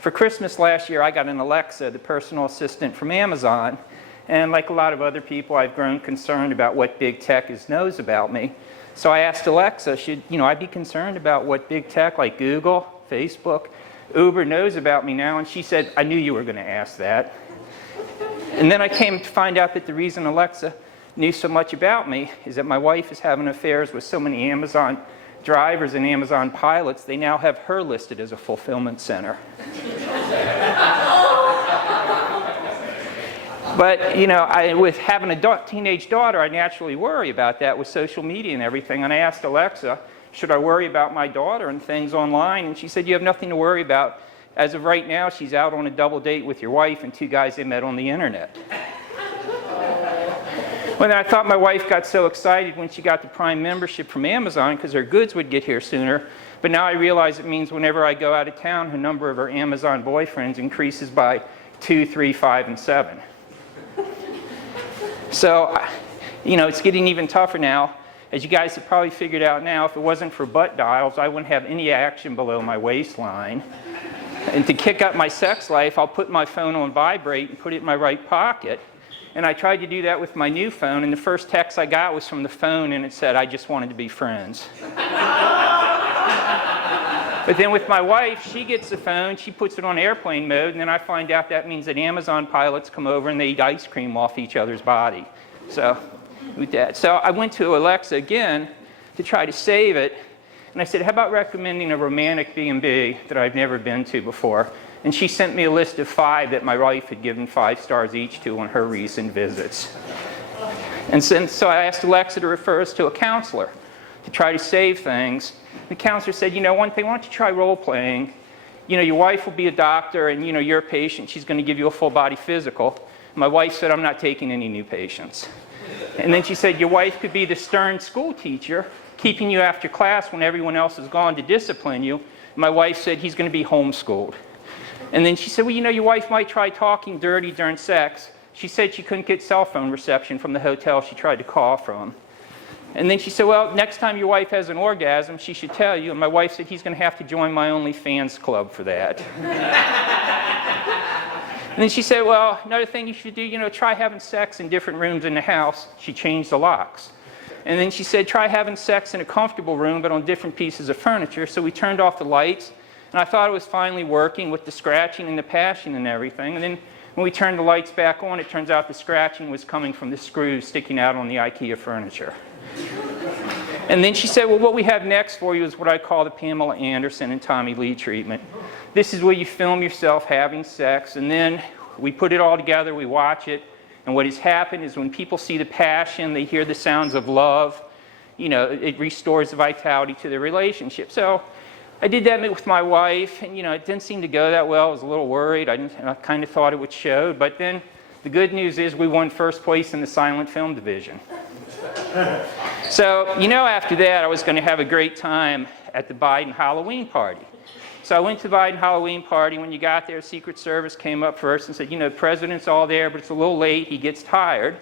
For Christmas last year, I got an Alexa, the personal assistant from Amazon. And like a lot of other people, I've grown concerned about what big tech knows about me. So I asked Alexa, should I be concerned about what big tech like Google, Facebook, Uber knows about me now? And she said, I knew you were going to ask that. And then I came to find out that the reason Alexa knew so much about me is that my wife is having affairs with so many Amazon drivers and Amazon pilots, they now have her listed as a fulfillment center. But, with having a teenage daughter, I naturally worry about that with social media and everything. And I asked Alexa, should I worry about my daughter and things online? And she said, you have nothing to worry about. As of right now, she's out on a double date with your wife and two guys they met on the internet. Well, I thought my wife got so excited when she got the Prime membership from Amazon because her goods would get here sooner. But now I realize it means whenever I go out of town, the number of her Amazon boyfriends increases by 2, 3, 5, and 7. So, it's getting even tougher now. As you guys have probably figured out now, if it wasn't for butt dials, I wouldn't have any action below my waistline. And to kick up my sex life, I'll put my phone on vibrate and put it in my right pocket. And I tried to do that with my new phone, and the first text I got was from the phone, and it said, I just wanted to be friends. But then with my wife, she gets the phone, she puts it on airplane mode, and then I find out that means that Amazon pilots come over and they eat ice cream off each other's body. So, with that. So I went to Alexa again to try to save it, and I said, how about recommending a romantic B&B that I've never been to before? And she sent me a list of 5 that my wife had given 5 stars each to on her recent visits. And so I asked Alexa to refer us to a counselor to try to save things. The counselor said, one thing, why don't you try role-playing? Your wife will be a doctor, and, you're a patient. She's going to give you a full-body physical. My wife said, I'm not taking any new patients. And then she said, your wife could be the stern school teacher, keeping you after class when everyone else has gone to discipline you. My wife said, he's going to be homeschooled. And then she said, well, your wife might try talking dirty during sex. She said she couldn't get cell phone reception from the hotel she tried to call from. And then she said, well, next time your wife has an orgasm, she should tell you. And my wife said, he's going to have to join my OnlyFans club for that. And then she said, well, another thing you should do, try having sex in different rooms in the house. She changed the locks. And then she said, try having sex in a comfortable room, but on different pieces of furniture. So we turned off the lights. And I thought it was finally working with the scratching and the passion and everything. And then when we turned the lights back on, it turns out the scratching was coming from the screws sticking out on the IKEA furniture. And then she said, well, what we have next for you is what I call the Pamela Anderson and Tommy Lee treatment. This is where you film yourself having sex, and then we put it all together, we watch it, and what has happened is when people see the passion, they hear the sounds of love, it restores the vitality to the relationship. So I did that with my wife, and it didn't seem to go that well. I was a little worried. I kind of thought it would show. But then the good news is we won first place in the silent film division. So, after that, I was going to have a great time at the Biden Halloween party. So I went to the Biden Halloween party. When you got there, Secret Service came up first and said, the president's all there, but it's a little late. He gets tired.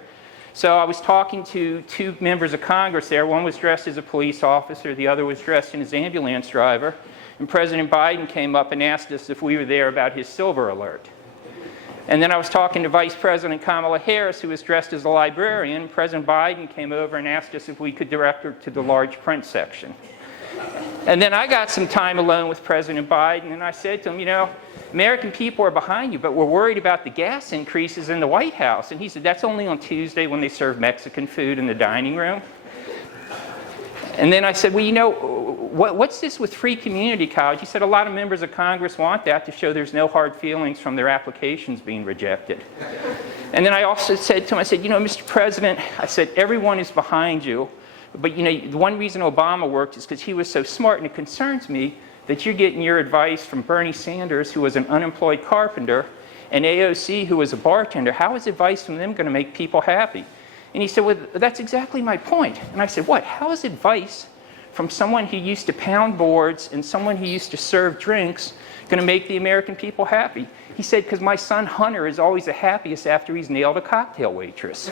So I was talking to 2 members of Congress there. One was dressed as a police officer. The other was dressed as an ambulance driver. And President Biden came up and asked us if we were there about his silver alert. And then I was talking to Vice President Kamala Harris, who was dressed as a librarian. President Biden came over and asked us if we could direct her to the large print section. And then I got some time alone with President Biden, and I said to him, American people are behind you, but we're worried about the gas increases in the White House. And he said, that's only on Tuesday when they serve Mexican food in the dining room. And then I said, well, what's this with free community college? He said, a lot of members of Congress want that to show there's no hard feelings from their applications being rejected. And then I also said to him, I said, Mr. President, I said, everyone is behind you. But, the one reason Obama worked is because he was so smart, and it concerns me that you're getting your advice from Bernie Sanders, who was an unemployed carpenter, and AOC, who was a bartender. How is advice from them going to make people happy? And he said, well, that's exactly my point. And I said, what? How is advice from someone who used to pound boards and someone who used to serve drinks going to make the American people happy? He said, because my son Hunter is always the happiest after he's nailed a cocktail waitress.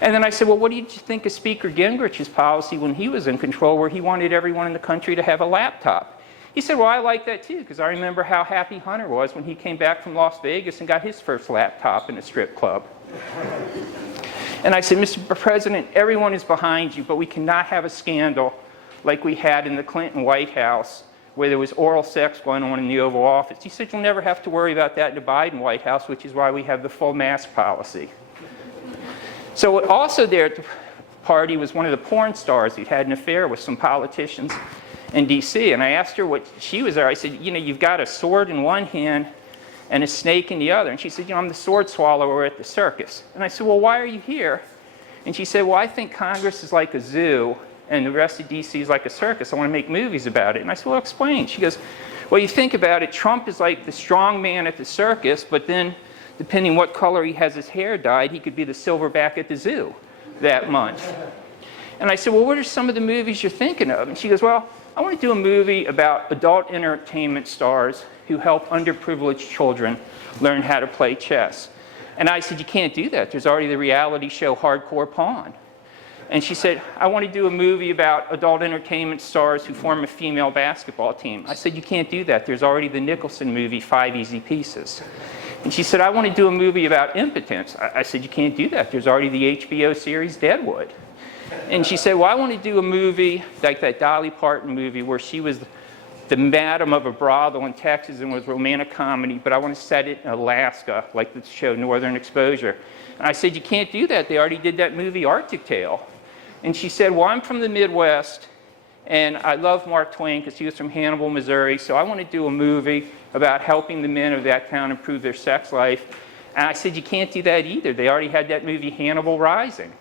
And then I said, well, what do you think of Speaker Gingrich's policy when he was in control, where he wanted everyone in the country to have a laptop? He said, well, I like that too, because I remember how happy Hunter was when he came back from Las Vegas and got his first laptop in a strip club. And I said, Mr. President, everyone is behind you, but we cannot have a scandal like we had in the Clinton White House, where there was oral sex going on in the Oval Office. He said, you'll never have to worry about that in the Biden White House, which is why we have the full mask policy. So also there at the party was one of the porn stars who'd had an affair with some politicians in D.C. And I asked her what she was there. I said, you've got a sword in one hand and a snake in the other. And she said, I'm the sword swallower at the circus. And I said, well, why are you here? And she said, well, I think Congress is like a zoo and the rest of D.C. is like a circus. I want to make movies about it. And I said, well, explain. She goes, well, you think about it, Trump is like the strong man at the circus, but then depending what color he has his hair dyed, he could be the silverback at the zoo that month. And I said, well, what are some of the movies you're thinking of? And she goes, well, I want to do a movie about adult entertainment stars who help underprivileged children learn how to play chess. And I said, you can't do that. There's already the reality show Hardcore Pawn. And she said, I want to do a movie about adult entertainment stars who form a female basketball team. I said, you can't do that. There's already the Nicholson movie, 5 Easy Pieces. And she said, I want to do a movie about impotence. I said, you can't do that. There's already the HBO series Deadwood. And she said, well, I want to do a movie like that Dolly Parton movie where she was the madam of a brothel in Texas and was romantic comedy, but I want to set it in Alaska, like the show Northern Exposure. And I said, you can't do that. They already did that movie Arctic Tale. And she said, well, I'm from the Midwest, and I love Mark Twain because he was from Hannibal, Missouri, so I want to do a movie about helping the men of that town improve their sex life. And I said, you can't do that either. They already had that movie Hannibal Rising.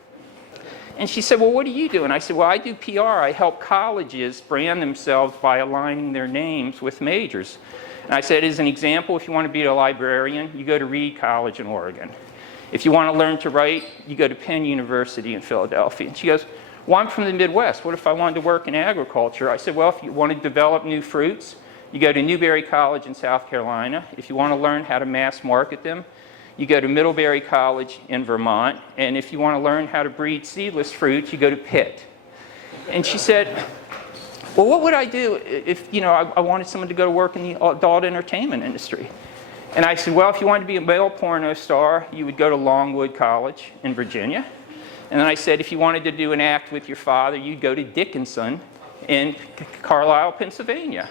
And she said, well, what do you do? And I said, well, I do PR. I help colleges brand themselves by aligning their names with majors. And I said, as an example, if you want to be a librarian, you go to Reed College in Oregon. If you want to learn to write, you go to Penn University in Philadelphia. And she goes, well, I'm from the Midwest. What if I wanted to work in agriculture? I said, well, if you want to develop new fruits, you go to Newberry College in South Carolina. If you want to learn how to mass market them, you go to Middlebury College in Vermont. And if you want to learn how to breed seedless fruits, you go to Pitt. And she said, well, what would I do if, I wanted someone to go to work in the adult entertainment industry? And I said, well, if you wanted to be a male porno star, you would go to Longwood College in Virginia. And then I said, if you wanted to do an act with your father, you'd go to Dickinson in Carlisle, Pennsylvania.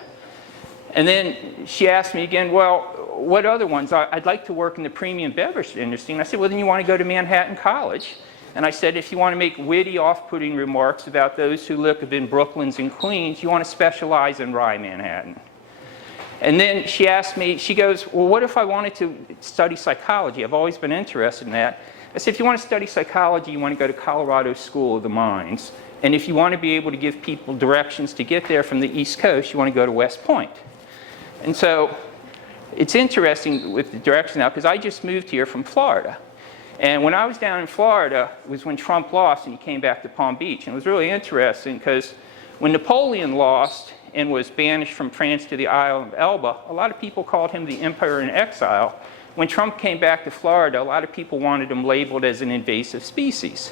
And then she asked me again, well, what other ones? I'd like to work in the premium beverage industry. And I said, well, then you want to go to Manhattan College. And I said, if you want to make witty, off-putting remarks about those who live in Brooklyns and Queens, you want to specialize in Rye Manhattan. And then she asked me, she goes, well, what if I wanted to study psychology? I've always been interested in that. I said, if you want to study psychology, you want to go to Colorado School of the Mines. And if you want to be able to give people directions to get there from the East Coast, you want to go to West Point. And so it's interesting with the direction now, because I just moved here from Florida. And when I was down in Florida, it was when Trump lost and he came back to Palm Beach. And it was really interesting because when Napoleon lost and was banished from France to the Isle of Elba, a lot of people called him the Emperor in Exile. When Trump came back to Florida, a lot of people wanted him labeled as an invasive species.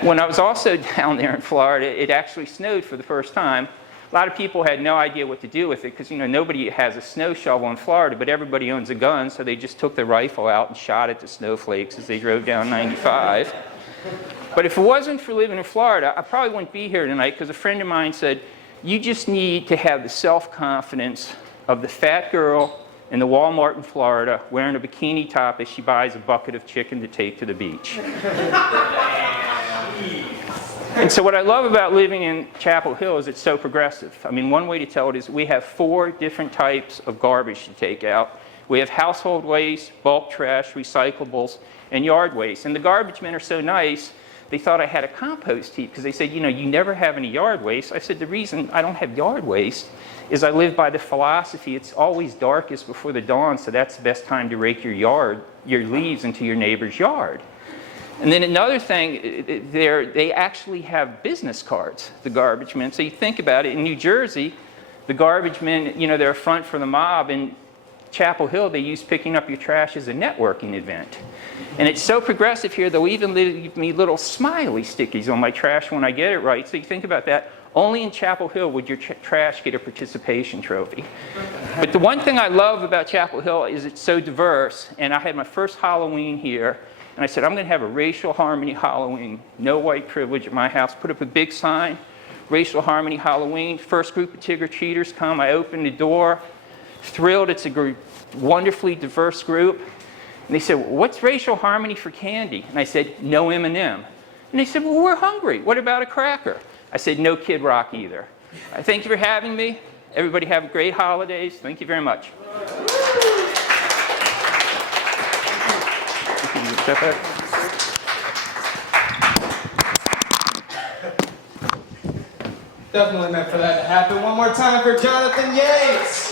When I was also down there in Florida, it actually snowed for the first time. A lot of people had no idea what to do with it because, nobody has a snow shovel in Florida, but everybody owns a gun, so they just took the rifle out and shot at the snowflakes as they drove down 95. But if it wasn't for living in Florida, I probably wouldn't be here tonight because a friend of mine said, you just need to have the self-confidence of the fat girl in the Walmart in Florida wearing a bikini top as she buys a bucket of chicken to take to the beach. And so what I love about living in Chapel Hill is it's so progressive. I mean, one way to tell it is we have 4 different types of garbage to take out. We have household waste, bulk trash, recyclables, and yard waste. And the garbage men are so nice, they thought I had a compost heap because they said, you never have any yard waste. I said, the reason I don't have yard waste is I live by the philosophy it's always darkest before the dawn, so that's the best time to rake your leaves into your neighbor's yard. And then another thing, they actually have business cards, the garbage men. So you think about it, in New Jersey, the garbage men, they're a front for the mob. In Chapel Hill, they use picking up your trash as a networking event. And it's so progressive here, they'll even leave me little smiley stickies on my trash when I get it right. So you think about that. Only in Chapel Hill would your trash get a participation trophy. But the one thing I love about Chapel Hill is it's so diverse, and I had my first Halloween here, and I said, I'm going to have a racial harmony Halloween. No white privilege at my house. Put up a big sign, racial harmony Halloween. First group of trick-or-treaters come. I open the door, thrilled. It's a wonderfully diverse group. And they said, well, what's racial harmony for candy? And I said, no M&M. And they said, well, we're hungry. What about a cracker? I said, no Kid Rock either. Thank you for having me. Everybody have great holidays. Thank you very much. Definitely meant for that to happen. One more time for Jonathan Yates.